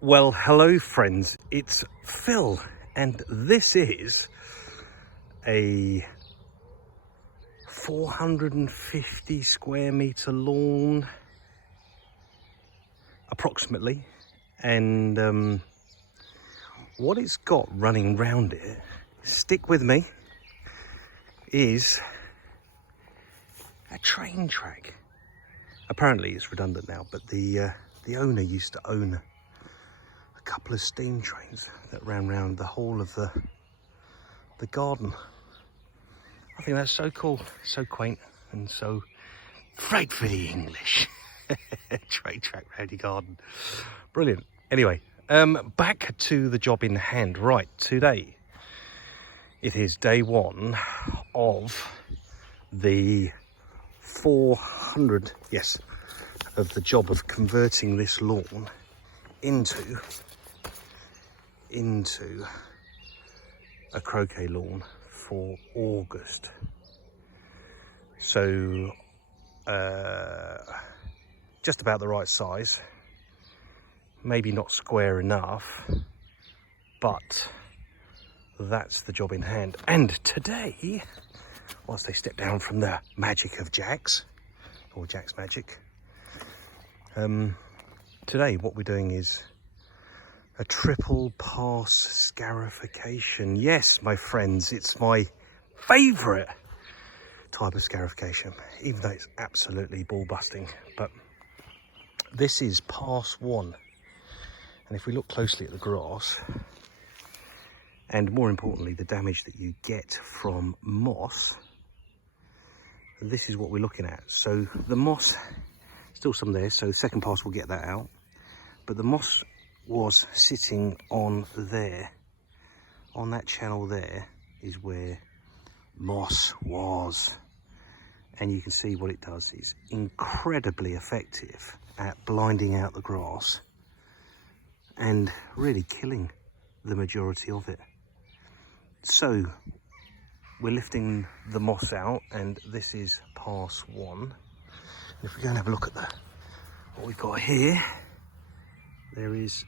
Well, hello friends, it's Phil, and this is a 450 square meter lawn, approximately, and what it's got running round it, stick with me, is a train track. Apparently it's redundant now, but the owner used to own a couple of steam trains that ran round the whole of the garden. I think that's so cool, so quaint, and so frightfully English. Train track round your garden. Brilliant. Anyway, back to the job in hand. Right, today it is day one of the 400, yes, of the job of converting this lawn into a croquet lawn for August. So just about the right size, maybe not square enough, but that's the job in hand. And today, whilst they step down from the magic of Jack's, or Jack's magic, today what we're doing is a triple pass scarification. Yes, my friends, it's my favourite type of scarification, even though it's absolutely ball busting. But this is pass one. And if we look closely at the grass, and more importantly, the damage that you get from moss, this is what we're looking at. So the moss, still some there, so second pass will get that out. But the moss was sitting on there, on that channel there is where moss was. And you can see what it does. It's incredibly effective at blinding out the grass and really killing the majority of it. So we're lifting the moss out, and this is pass one. If we go and have a look at what we've got here, there is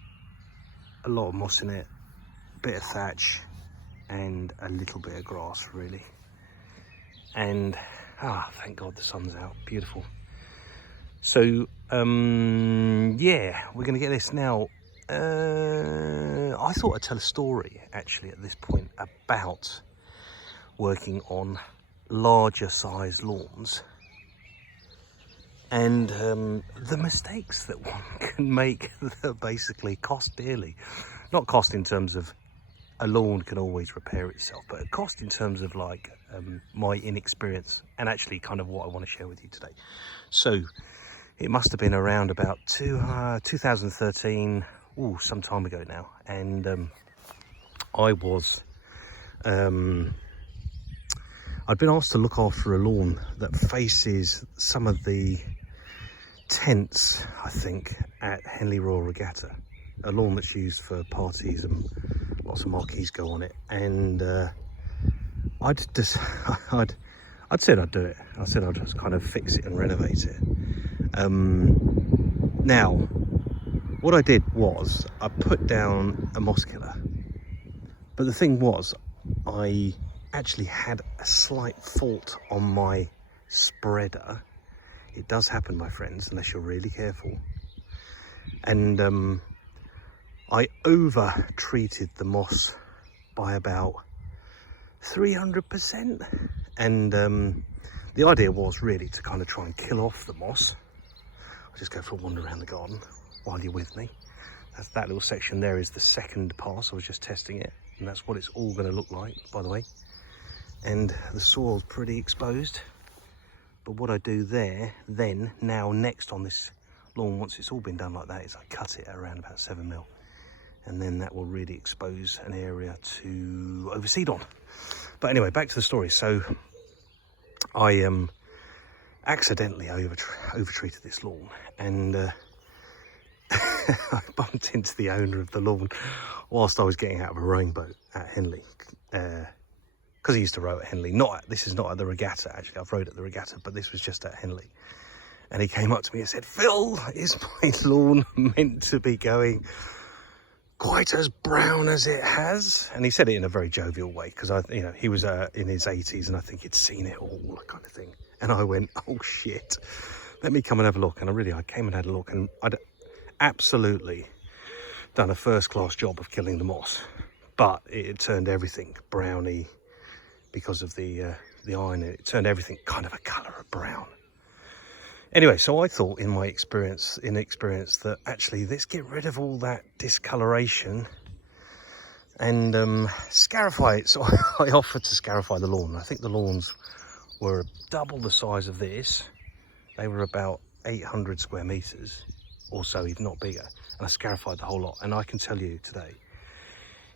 a lot of moss in it, a bit of thatch, and a little bit of grass, really. And thank God the sun's out, beautiful. So yeah, we're gonna get this now. I thought I'd tell a story actually at this point about working on larger size lawns and the mistakes that one can make that basically cost dearly. Not cost in terms of a lawn can always repair itself, but it cost in terms of like my inexperience and actually kind of what I want to share with you today. So it must have been around about 2013, some time ago now, and I was I'd been asked to look after a lawn that faces some of the tents, I think, at Henley Royal Regatta, a lawn that's used for parties and lots of marquees go on it. And I'd said I'd do it. I said I'd just kind of fix it and renovate it. Now, what I did was I put down a moss killer, but the thing was I actually had a slight fault on my spreader. It does happen, my friends, unless you're really careful. And I over treated the moss by about 300%. And the idea was really to kind of try and kill off the moss. I'll just go for a wander around the garden while you're with me. That little section there is the second pass. I was just testing it, and that's what it's all going to look like, by the way. And the soil's pretty exposed. But what I do there, now next on this lawn, once it's all been done like that, is I cut it at around about 7mm. And then that will really expose an area to overseed on. But anyway, back to the story. So I accidentally over-treated this lawn, and I bumped into the owner of the lawn whilst I was getting out of a rowing boat at Henley. Because he used to row at Henley. This is not at the regatta, actually. I've rowed at the regatta, but this was just at Henley. And he came up to me and said, "Phil, is my lawn meant to be going quite as brown as it has. And he said it in a very jovial way, because he was in his 80s, and I think he'd seen it all, kind of thing. And I went, oh shit, let me come and have a look. And I came and had a look, and I'd absolutely done a first-class job of killing the moss, but it turned everything browny because of the iron. It turned everything kind of a colour of brown. Anyway, so I thought in my experience that actually let's get rid of all that discoloration and scarify it. So I offered to scarify the lawn. I think the lawns were double the size of this. They were about 800 square meters or so, if not bigger. And I scarified the whole lot. And I can tell you today,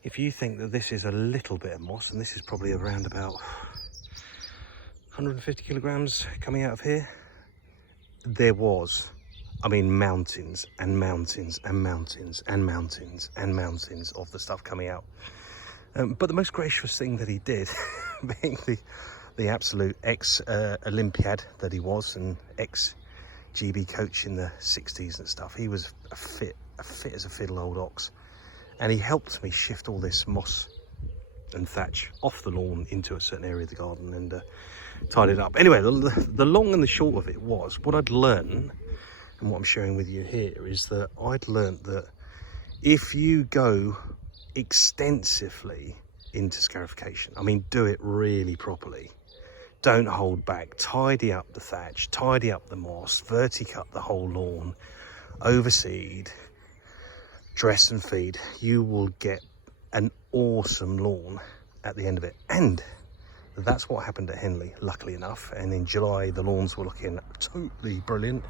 if you think that this is a little bit of moss, and this is probably around about 150 kilograms coming out of here, there was, I mean, mountains and mountains and mountains and mountains and mountains of the stuff coming out. But the most gracious thing that he did, being the absolute ex-Olympiad that he was, and ex-GB coach in the 60s and stuff, he was a fit as a fiddle old ox. And he helped me shift all this moss and thatch off the lawn into a certain area of the garden and tied it up. Anyway, the long and the short of it was, what I'd learned, and what I'm sharing with you here, is that I'd learned that if you go extensively into scarification, I mean, do it really properly, don't hold back, tidy up the thatch, tidy up the moss, verticut the whole lawn, overseed, dress and feed, you will get an awesome lawn at the end of it. And that's what happened at Henley, luckily enough. And in July, the lawns were looking totally brilliant,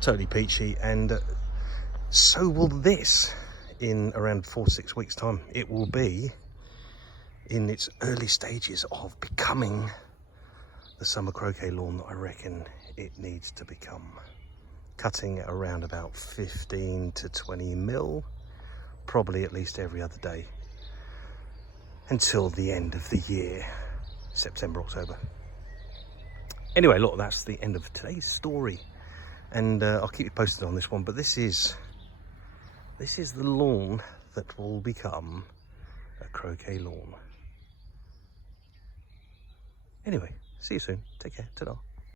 totally peachy. And so will this in around 4 to 6 weeks' time. It will be in its early stages of becoming the summer croquet lawn that I reckon it needs to become. Cutting at around about 15 to 20 mil, probably at least every other day, until the end of the year, September, October. Anyway, look, that's the end of today's story, and I'll keep you posted on this one. But this is the lawn that will become a croquet lawn. Anyway, see you soon. Take care. Ta-da.